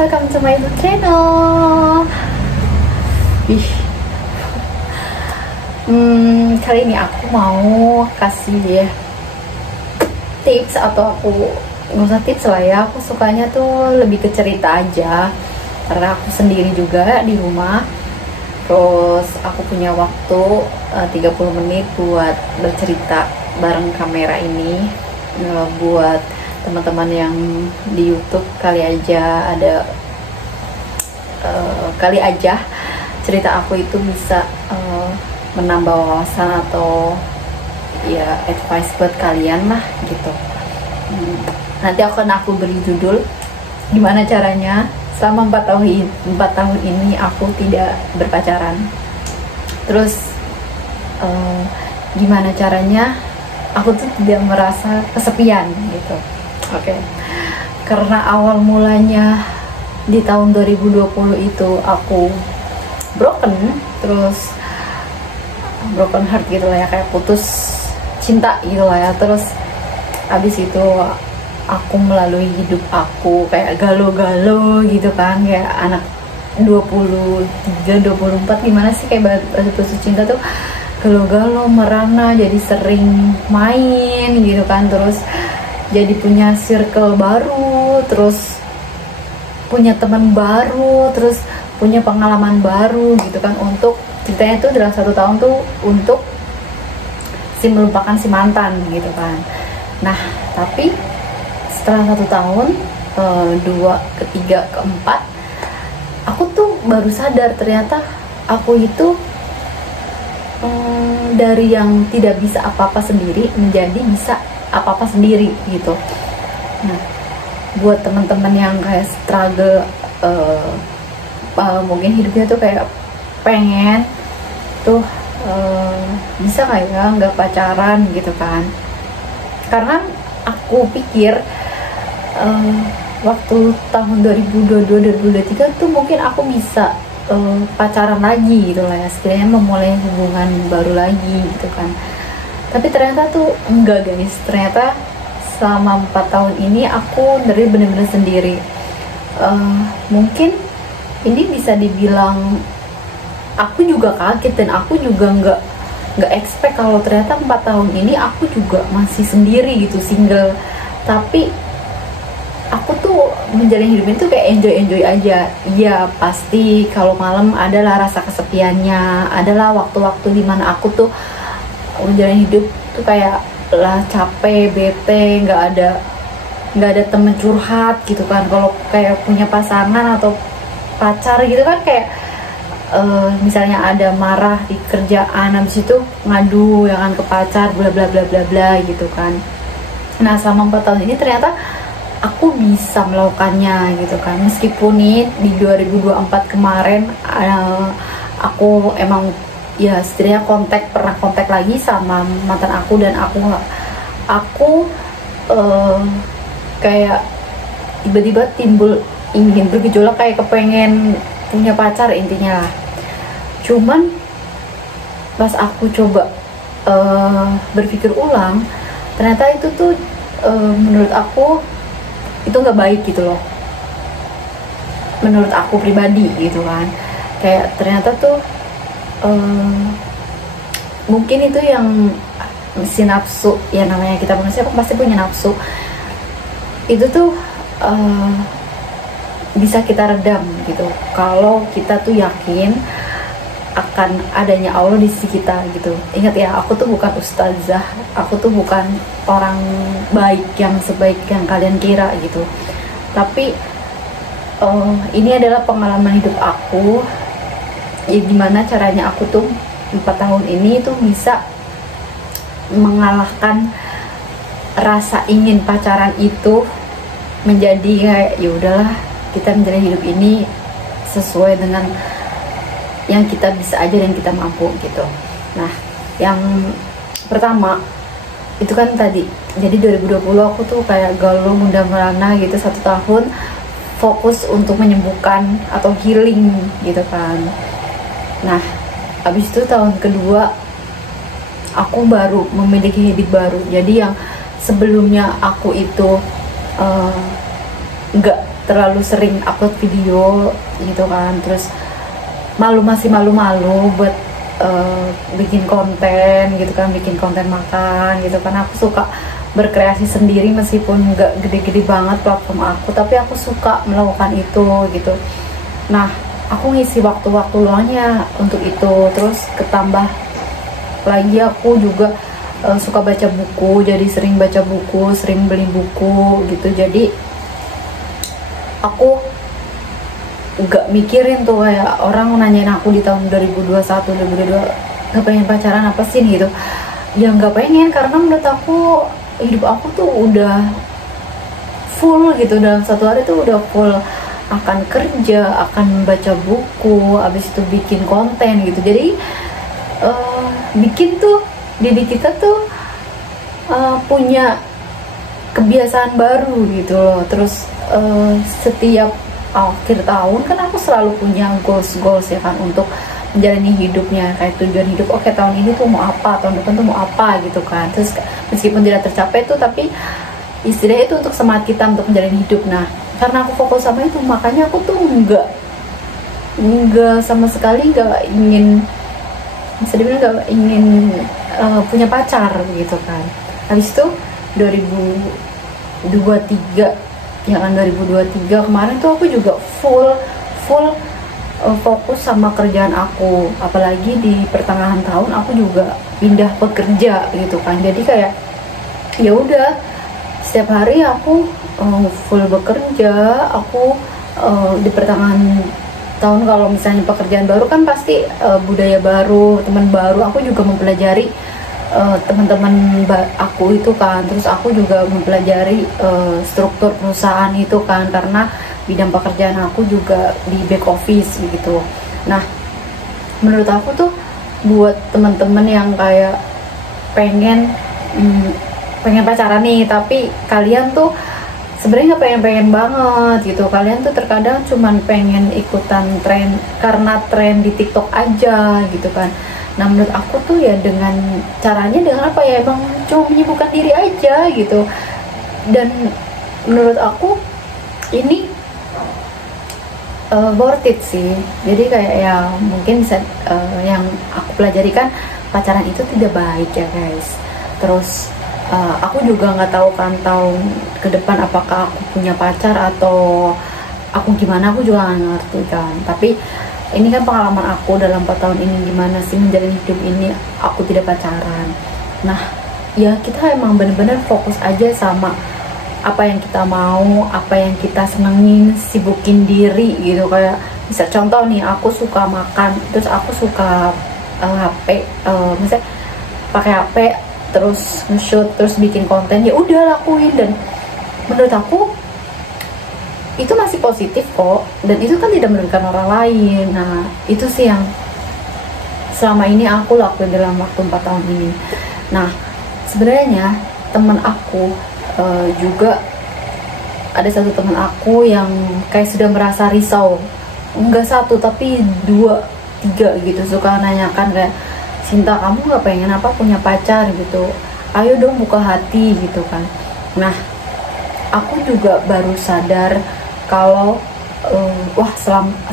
welcome to my YouTube channel. Kali ini aku mau kasih tips, atau aku nggak usah tips lah ya, aku sukanya tuh lebih ke cerita aja karena aku sendiri juga di rumah. Terus aku punya waktu 30 menit buat bercerita bareng kamera ini. Buat teman-teman yang di YouTube, kali aja cerita aku itu bisa menambah wawasan atau ya advice buat kalian lah gitu. Nanti aku beri judul gimana caranya selama 4 tahun ini aku tidak berpacaran. Terus gimana caranya aku tuh tidak merasa kesepian gitu. Oke. Karena awal mulanya di tahun 2020 itu aku broken heart gitu lah ya, kayak putus cinta gitu lah ya. Terus abis itu aku melalui hidup aku kayak galau-galau gitu kan, kayak anak 23, 24 gimana sih, kayak putus cinta tuh galau-galau, merana, jadi sering main gitu kan. Terus jadi punya circle baru, terus punya teman baru, terus punya pengalaman baru gitu kan. Untuk ceritanya tuh dalam 1 tahun tuh untuk melupakan si mantan gitu kan. Nah tapi setelah 1 tahun, 2, ketiga, keempat, aku tuh baru sadar ternyata aku itu dari yang tidak bisa apa-apa sendiri menjadi bisa apa-apa sendiri gitu. Nah buat teman-teman yang kayak struggle, mungkin hidupnya tuh kayak pengen tuh bisa nggak ya nggak pacaran gitu kan. Karena aku pikir waktu tahun 2022-2023 tuh mungkin aku bisa pacaran lagi gitu lah ya, setidaknya memulai hubungan baru lagi gitu kan. Tapi ternyata tuh enggak guys, ternyata selama 4 tahun ini aku dari bener-bener sendiri. Mungkin ini bisa dibilang aku juga kaget, dan aku juga nggak expect kalau ternyata 4 tahun ini aku juga masih sendiri gitu, single. Tapi aku tuh menjalani hidup itu kayak enjoy aja. Iya pasti kalau malam adalah rasa kesepiannya, adalah waktu-waktu dimana aku tuh menjalani hidup tuh kayak lah capek, bete, nggak ada temen curhat gitu kan. Kalau kayak punya pasangan atau pacar gitu kan, kayak misalnya ada marah di kerjaan, habis itu ngadu ya kan ke pacar, bla bla bla bla bla gitu kan. Nah selama 4 tahun ini ternyata aku bisa melakukannya gitu kan. Meskipun nih di 2024 kemarin aku emang ya setidaknya pernah kontak lagi sama mantan aku, dan aku kayak tiba-tiba timbul ingin bergejolak, kayak kepengen punya pacar intinya lah. Cuman pas aku coba berpikir ulang, ternyata itu tuh menurut aku itu nggak baik gitu loh, menurut aku pribadi gitu kan. Kayak ternyata tuh mungkin itu yang si nafsu ya, namanya kita manusia pasti punya nafsu, itu tuh bisa kita redam gitu kalau kita tuh yakin akan adanya Allah di sisi kita gitu. Ingat ya, aku tuh bukan ustazah, aku tuh bukan orang baik yang sebaik yang kalian kira gitu. Tapi ini adalah pengalaman hidup aku ya, gimana caranya aku tuh 4 tahun ini tuh bisa mengalahkan rasa ingin pacaran itu, menjadi kayak ya udahlah, kita menjalani hidup ini sesuai dengan yang kita bisa aja dan kita mampu gitu. Nah yang pertama itu kan tadi, jadi 2020 aku tuh kayak galau, mudah merana gitu 1 tahun, fokus untuk menyembuhkan atau healing gitu kan. Nah habis itu tahun kedua aku baru memiliki hidup baru. Jadi yang sebelumnya aku itu nggak terlalu sering upload video gitu kan, terus masih malu-malu buat bikin konten gitu kan, bikin konten makan gitu kan. Aku suka berkreasi sendiri meskipun nggak gede-gede banget platform aku, tapi aku suka melakukan itu gitu. Nah, aku ngisi waktu-waktu luangnya untuk itu. Terus ketambah lagi aku juga suka baca buku, jadi sering baca buku, sering beli buku gitu. Jadi aku gak mikirin tuh kayak orang nanyain aku di tahun 2021 2022 gak pengen pacaran apa sih gitu. Ya gak pengen, karena menurut aku hidup aku tuh udah full gitu. Dalam satu hari tuh udah full, akan kerja, akan baca buku, abis itu bikin konten gitu. Jadi bikin tuh diri kita tuh punya kebiasaan baru gitu loh. Terus setiap akhir tahun kan aku selalu punya goals ya kan, untuk menjalani hidupnya, kayak tujuan hidup. Oke, tahun ini tuh mau apa, tahun depan tuh mau apa gitu kan. Terus meskipun tidak tercapai tuh, tapi istilahnya itu untuk semangat kita untuk menjalani hidup. Nah, karena aku fokus sama itu, makanya aku tuh nggak sama sekali nggak ingin, bisa dibilang nggak ingin punya pacar gitu kan. Habis itu 2023 ya kan, 2023 kemarin tuh aku juga full fokus sama kerjaan aku. Apalagi di pertengahan tahun aku juga pindah pekerja gitu kan. Jadi kayak ya udah, setiap hari aku full bekerja. Aku di pertengahan tahun kalau misalnya pekerjaan baru kan pasti budaya baru, teman baru. Aku juga mempelajari teman-teman aku itu kan. Terus aku juga mempelajari struktur perusahaan itu kan, karena bidang pekerjaan aku juga di back office gitu. Nah, menurut aku tuh buat teman-teman yang kayak pengen pacaran nih, tapi kalian tuh sebenarnya nggak pengen banget gitu. Kalian tuh terkadang cuman pengen ikutan tren karena tren di TikTok aja gitu kan. Nah, menurut aku tuh ya dengan caranya, dengan apa ya, emang cuma menyibukkan diri aja gitu. Dan menurut aku ini worth it sih. Jadi kayak ya mungkin bisa yang aku pelajari kan, pacaran itu tidak baik ya guys. Terus aku juga nggak tahu kan tahun ke depan apakah aku punya pacar atau aku gimana, aku juga nggak ngerti kan. Tapi ini kan pengalaman aku dalam 4 tahun ini, gimana sih menjalani hidup ini aku tidak pacaran. Nah, ya kita emang bener-bener fokus aja sama apa yang kita mau, apa yang kita senengin, sibukin diri gitu. Kayak bisa contoh nih, aku suka makan, terus aku suka HP, misalnya pakai HP terus nge-shoot, terus bikin konten, ya udah lakuin. Dan menurut aku itu masih positif kok, dan itu kan tidak merugikan orang lain. Nah, itu sih yang selama ini aku lakuin dalam waktu 4 tahun ini. Nah, sebenarnya teman aku juga ada satu teman aku yang kayak sudah merasa risau, enggak satu tapi 2, 3 gitu, suka nanyakan kayak, Cinta, kamu nggak pengen apa punya pacar gitu, ayo dong buka hati gitu kan. Nah, aku juga baru sadar kalau wah,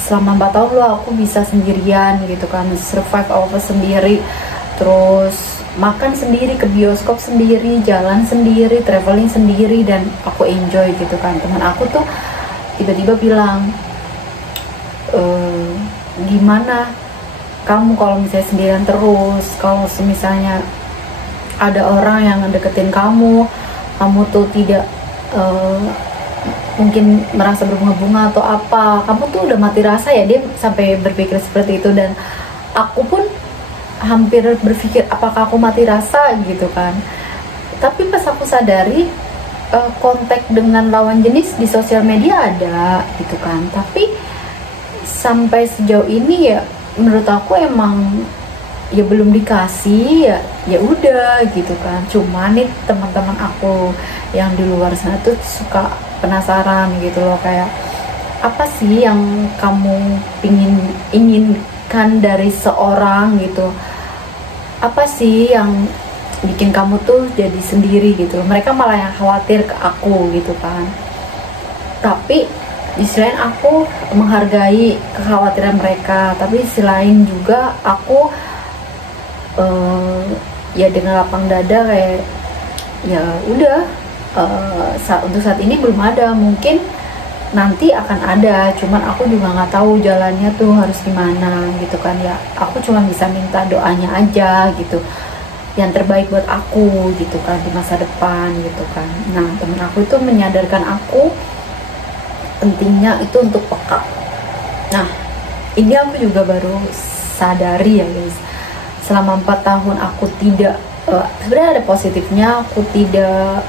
selama 4 tahun loh aku bisa sendirian gitu kan, survive over sendiri, terus makan sendiri, ke bioskop sendiri, jalan sendiri, traveling sendiri, dan aku enjoy gitu kan. Teman aku tuh tiba-tiba bilang, gimana kamu kalau misalnya sendirian terus, kalau misalnya ada orang yang deketin kamu tuh tidak mungkin merasa berbunga-bunga atau apa, kamu tuh udah mati rasa ya. Dia sampai berpikir seperti itu, dan aku pun hampir berpikir apakah aku mati rasa gitu kan. Tapi pas aku sadari kontak dengan lawan jenis di sosial media ada gitu kan, tapi sampai sejauh ini ya menurut aku emang ya belum dikasih, ya udah gitu kan. Cuma nih teman-teman aku yang di luar sana tuh suka penasaran gitu loh, kayak apa sih yang kamu inginkan dari seorang gitu, apa sih yang bikin kamu tuh jadi sendiri gitu. Mereka malah yang khawatir ke aku gitu kan. Tapi di sisi lain aku menghargai kekhawatiran mereka, tapi di sisi lain juga aku ya dengan lapang dada kayak ya udah, untuk saat ini belum ada, mungkin nanti akan ada, cuman aku juga nggak tahu jalannya tuh harus gimana gitu kan ya. Aku cuma bisa minta doanya aja gitu, yang terbaik buat aku gitu kan di masa depan gitu kan. Nah, temen aku itu menyadarkan aku pentingnya itu untuk peka. Nah, ini aku juga baru sadari ya guys, selama 4 tahun aku tidak sebenarnya ada positifnya, aku tidak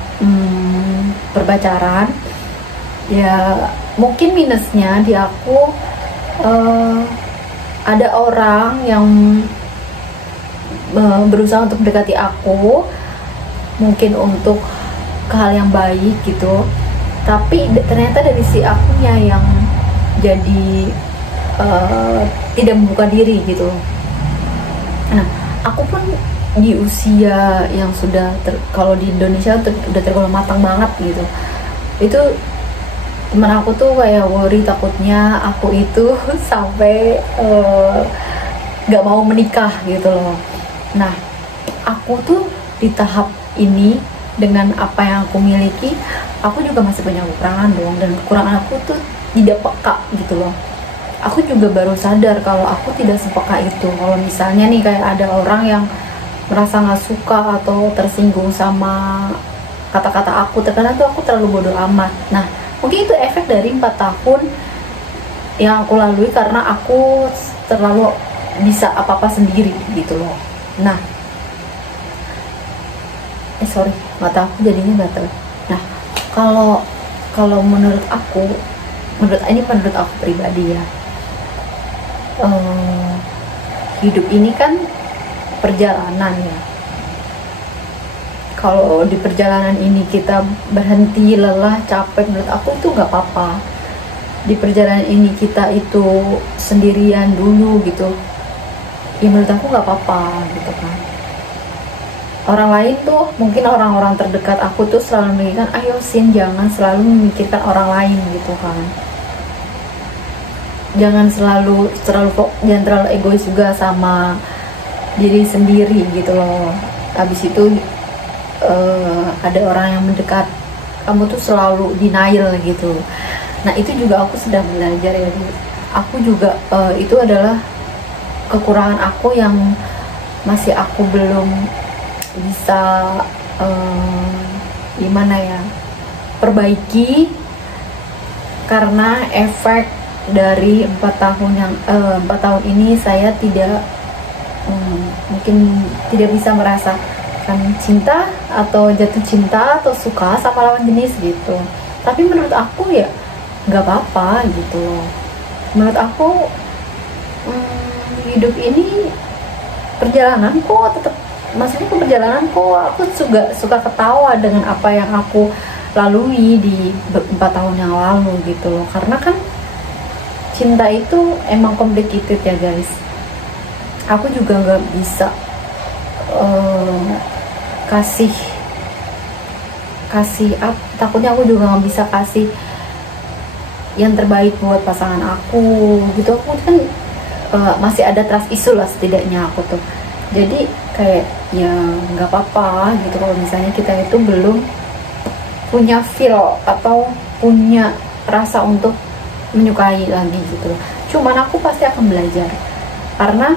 berpacaran ya. Mungkin minusnya di aku ada orang yang berusaha untuk mendekati aku, mungkin untuk hal yang baik gitu, tapi ternyata dari si akunya yang jadi tidak membuka diri gitu. Nah, aku pun di usia yang sudah kalau di Indonesia udah tergolong matang banget gitu, itu teman aku tuh kayak worry, takutnya aku itu sampai gak mau menikah gitu loh. Nah, aku tuh di tahap ini dengan apa yang aku miliki, aku juga masih punya kekurangan dong, dan kekurangan aku tuh tidak peka gitu loh. Aku juga baru sadar kalau aku tidak sepeka itu. Kalau misalnya nih kayak ada orang yang merasa nggak suka atau tersinggung sama kata-kata aku, terkadang tuh aku terlalu bodoh amat. Nah, mungkin itu efek dari 4 tahun yang aku lalui karena aku terlalu bisa apa-apa sendiri gitu loh. Nah, sorry, mata aku jadinya gatel. Nah, kalau menurut aku pribadi ya, hidup ini kan perjalanan ya. Kalau di perjalanan ini kita berhenti, lelah, capek, menurut aku itu nggak apa-apa. Di perjalanan ini kita itu sendirian dulu gitu, ya menurut aku nggak apa-apa gitu kan. Orang lain tuh, mungkin orang-orang terdekat aku tuh selalu memikirkan, ayo Sin, jangan selalu memikirkan orang lain gitu kan. Jangan terlalu egois juga sama diri sendiri gitu loh. Habis itu ada orang yang mendekat, kamu tuh selalu denial gitu. Nah, itu juga aku sedang belajar ya. Aku juga itu adalah kekurangan aku yang masih aku belum bisa gimana ya, perbaiki, karena efek dari 4 tahun ini saya tidak mungkin tidak bisa merasakan cinta atau jatuh cinta atau suka sama lawan jenis gitu. Tapi menurut aku ya nggak apa-apa gitu loh. Menurut aku hidup ini perjalanan kok, tetap maksudnya ke perjalanan kok. Aku juga suka ketawa dengan apa yang aku lalui di 4 tahun yang lalu gitu loh. Karena kan cinta itu emang complicated ya guys. Aku juga nggak bisa takutnya aku juga nggak bisa kasih yang terbaik buat pasangan aku gitu. Aku kan masih ada trust issue lah setidaknya aku tuh. Jadi kayak ya nggak apa-apa gitu kalau misalnya kita itu belum punya feel atau punya rasa untuk menyukai lagi gitu. Cuman aku pasti akan belajar, karena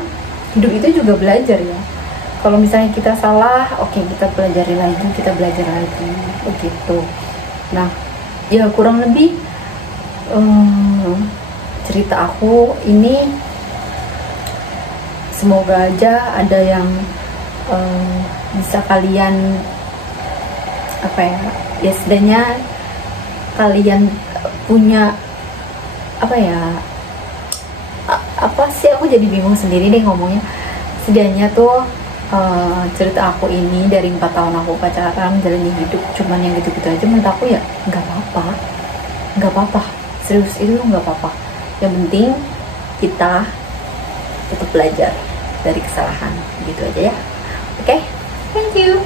hidup itu juga belajar ya. Kalau misalnya kita salah, oke, kita belajar lagi begitu. Nah, ya kurang lebih cerita aku ini, semoga aja ada yang bisa kalian ya setidaknya kalian punya apa sih, aku jadi bingung sendiri deh ngomongnya. Setidaknya tuh cerita aku ini dari 4 tahun aku pacaran, jalani hidup cuman yang gitu-gitu aja, menurut aku ya nggak apa-apa, serius, itu nggak apa-apa. Yang penting kita tetap belajar dari kesalahan gitu aja ya. Oke, thank you.